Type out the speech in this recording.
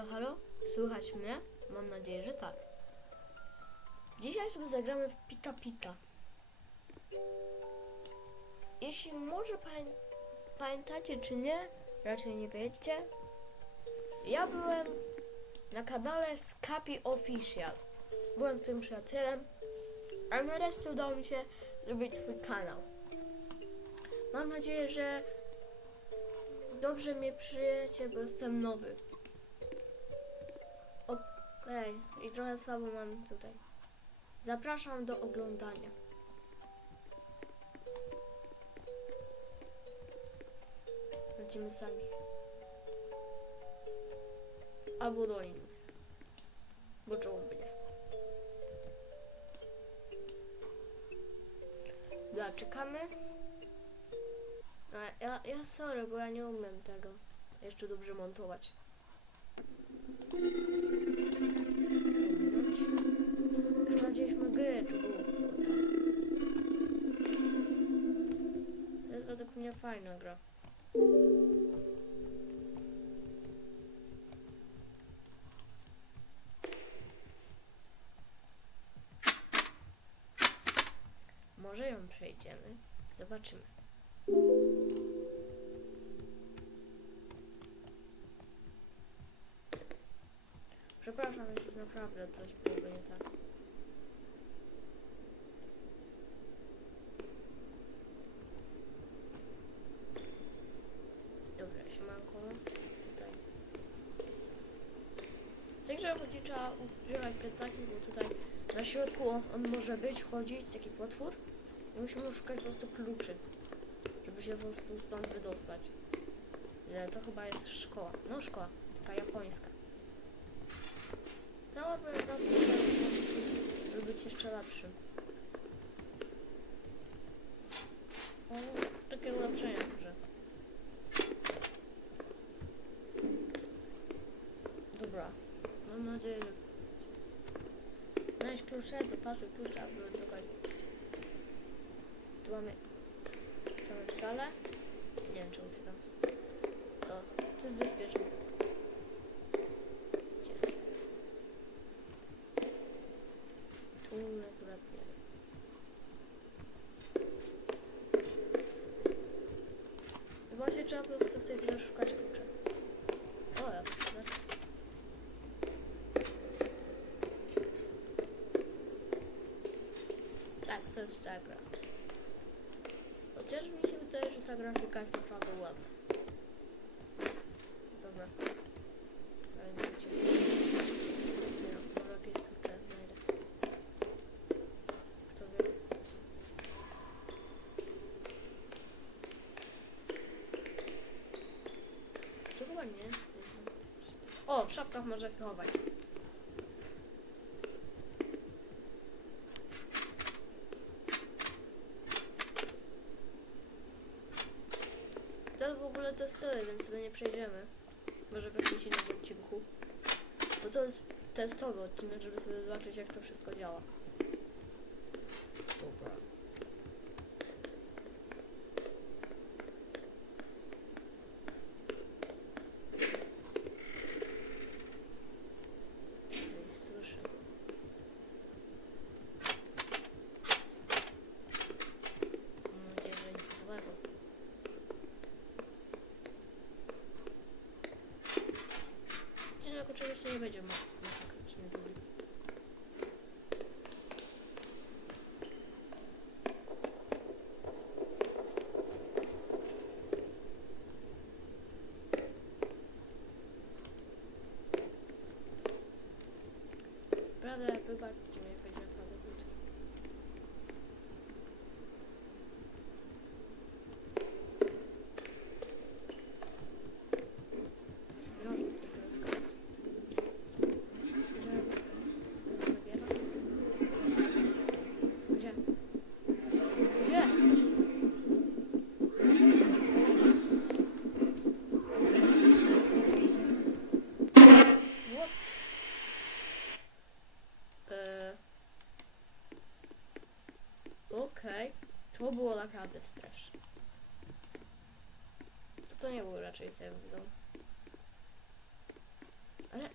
Halo, halo? Słychać mnie? Mam nadzieję, że tak. Dzisiaj sobie zagramy w Pita Pita. Jeśli może pamię- pamiętacie czy nie, raczej nie wiecie. Ja byłem na kanale Scapi Official. Byłem tym przyjacielem, a nareszcie udało mi się zrobić swój kanał. Mam nadzieję, że dobrze mnie przyjęcie, bo jestem nowy. Okej, i trochę słabo mam tutaj. Zapraszam do oglądania. Lecimy sami. Albo do innych. Bo czemu nie? Dobra, czekamy. Ja, ja sorry, bo ja nie umiem tego jeszcze dobrze montować. Pominąć. Znaleźliśmy to. To jest według mnie fajna gra. Może ją przejdziemy. Zobaczymy. Naprawdę coś byłoby nie tak. Dobra, siemanko. Tutaj. Także chodzi, trzeba używać pretaki, bo tutaj na środku on, on może być, chodzić, taki potwór. I musimy szukać po prostu kluczy, żeby się po prostu stąd wydostać. E, To chyba jest szkoła. No szkoła, taka japońska. To by po prostu, żeby być jeszcze lepszym. O, takie ulepszenia że. Dobra. Mam nadzieję, że Znajdź klucze, dopasuj klucza, aby dokończyć. Właśnie trzeba po prostu w tej grze szukać klucza. O, ja proszę Tak, to jest ta gra. Chociaż mi się wydaje, że ta grafika jest naprawdę ładna. Dobra. Ale wiecie. Zbieram, może jakieś klucze znajdę. Kto wie? Tu chyba nie jest. O, w szafkach można chować. To w ogóle testuję, więc sobie nie przejdziemy. Może w jakimś innym odcinku. Bo to jest testowy odcinek, żeby sobie zobaczyć jak to wszystko działa. Dobra. Coś słyszę. Mam nadzieję, że nic złego. Odcinek oczywiście nie będzie ma- masakrycznie długi. Prawda, wybaczcie mnie, Okej. Okay. Tło było naprawdę straszne. To, to nie było raczej save zone. Ale